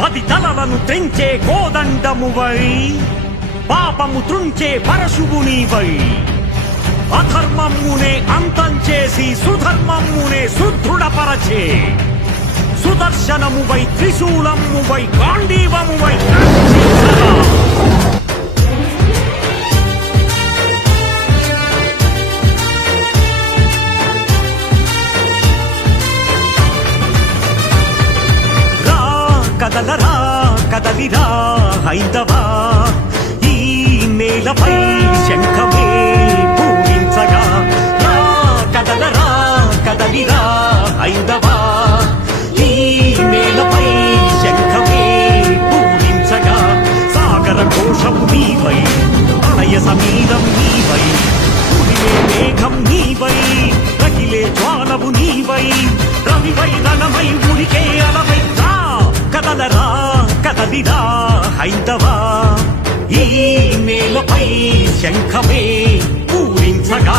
10 తలలను తెంచే కోదండమువై పాపము త్రుంచే పరశువునివై అధర్మమునే అంతం చేసి సుధర్మమునే సుదృఢపరచే సుదర్శనమువై త్రిశూలమువై గాంధీవమువై కదలరా కదలిరా హైందవా ఈ నేలపై శంఖమే పూరించగా కదలరా కదలిరా హైందవా ఈ నేలపై శంఖమే పూరించగా సాగర ఘోషము నీవై ప్రళయ సమీరం నీవై ఉడిలే మేఘం నీవై రగిలే జ్వాలవు నీవై రవివై రణమై ఉడికే అలవై కదలరా కదలిరా హైందవా ఈ నేలపై శంఖమే పూరించగా